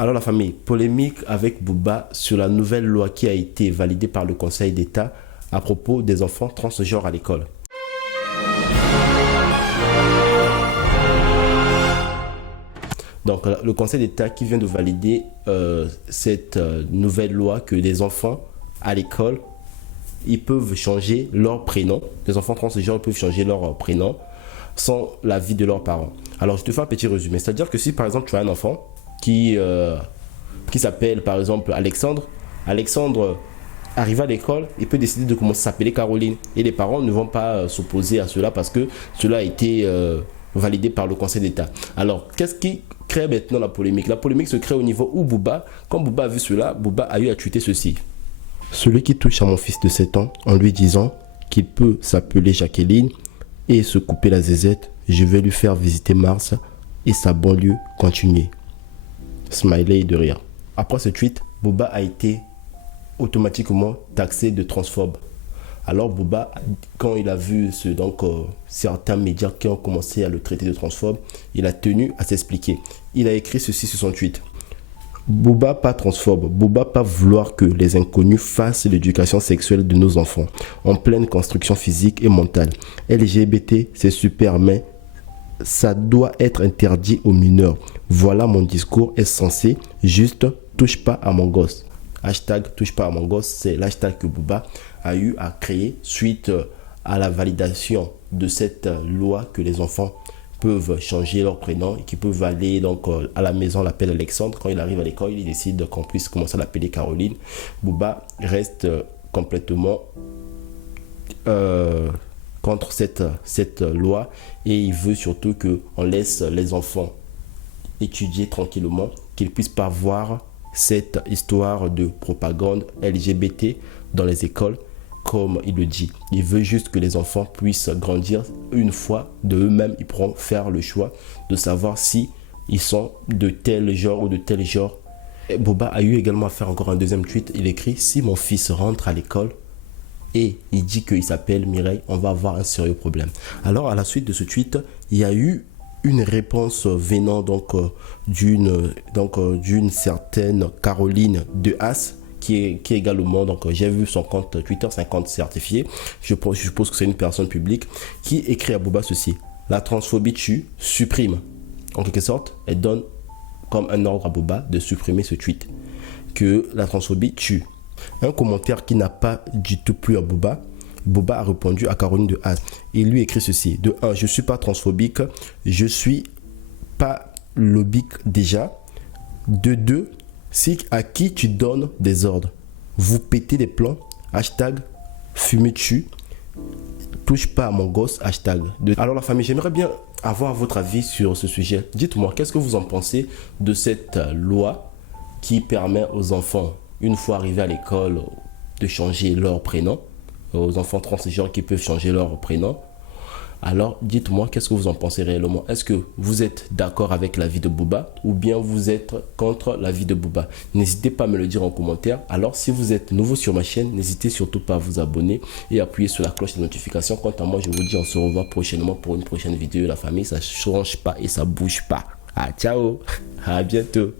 Alors la famille, polémique avec Booba sur la nouvelle loi qui a été validée par le Conseil d'État à propos des enfants transgenres à l'école. Donc le Conseil d'État qui vient de valider cette nouvelle loi que les enfants à l'école, ils peuvent changer leur prénom. Les enfants transgenres peuvent changer leur prénom sans l'avis de leurs parents. Alors je te fais un petit résumé. C'est-à-dire que si par exemple tu as un enfant qui s'appelle par exemple Alexandre. Alexandre arrive à l'école, il peut décider de commencer à s'appeler Caroline. Et les parents ne vont pas s'opposer à cela parce que cela a été validé par le Conseil d'État. Alors, qu'est-ce qui crée maintenant la polémique? La polémique se crée au niveau où Booba, quand Booba a vu cela, Booba a eu à tweeter ceci. Celui qui touche à mon fils de 7 ans en lui disant qu'il peut s'appeler Jacqueline et se couper la zézette, je vais lui faire visiter Mars et sa banlieue continuer. Smiley de rire. Après ce tweet, Booba a été automatiquement taxé de transphobe. Alors Booba, quand il a vu certains médias qui ont commencé à le traiter de transphobe, il a tenu à s'expliquer. Il a écrit ceci sur son tweet. Booba pas transphobe, Booba pas vouloir que les inconnus fassent l'éducation sexuelle de nos enfants, en pleine construction physique et mentale. LGBT, c'est super, mais ça doit être interdit aux mineurs. Voilà mon discours est censé juste touche pas à mon gosse. Hashtag touche pas à mon gosse, c'est l'hashtag que Booba a eu à créer suite à la validation de cette loi que les enfants peuvent changer leur prénom et qui peuvent aller à la maison, l'appelle Alexandre. Quand il arrive à l'école, il décide qu'on puisse commencer à l'appeler Caroline. Booba reste complètement contre cette loi et il veut surtout qu'on laisse les enfants étudier tranquillement, qu'ils ne puissent pas voir cette histoire de propagande LGBT dans les écoles comme il le dit. Il veut juste que les enfants puissent grandir une fois de eux-mêmes. Ils pourront faire le choix de savoir si ils sont de tel genre ou de tel genre. Et Booba a eu également à faire encore un deuxième tweet. Il écrit « Si mon fils rentre à l'école et il dit qu'il s'appelle Mireille, on va avoir un sérieux problème. » Alors à la suite de ce tweet, il y a eu une réponse venant d'une certaine Caroline de Haas qui est également, j'ai vu son compte Twitter, c'est un compte certifié, je suppose que c'est une personne publique, qui écrit à Booba ceci: la transphobie tue, supprime. En quelque sorte, elle donne comme un ordre à Booba de supprimer ce tweet, que la transphobie tue. Un commentaire qui n'a pas du tout plu à Booba. Booba a répondu à Caroline de Haas. Il lui écrit ceci: de 1, je ne suis pas transphobique, je ne suis pas lobique déjà. De 2, si à qui tu donnes des ordres, vous pétez des plans, hashtag fumer dessus, touche pas à mon gosse, hashtag. Alors la famille, j'aimerais bien avoir votre avis sur ce sujet. Dites-moi, qu'est-ce que vous en pensez de cette loi qui permet aux enfants, une fois arrivés à l'école, de changer leur prénom, aux enfants transgenres qui peuvent changer leur prénom? Alors dites-moi, qu'est-ce que vous en pensez réellement? Est-ce que vous êtes d'accord avec l'avis de Booba ou bien vous êtes contre l'avis de Booba? N'hésitez pas à me le dire en commentaire. Alors si vous êtes nouveau sur ma chaîne, n'hésitez surtout pas à vous abonner et appuyer sur la cloche de notification. Quant à moi, je vous dis on se revoit prochainement pour une prochaine vidéo. La famille, ça ne change pas et ça bouge pas. Ah, ciao, à bientôt.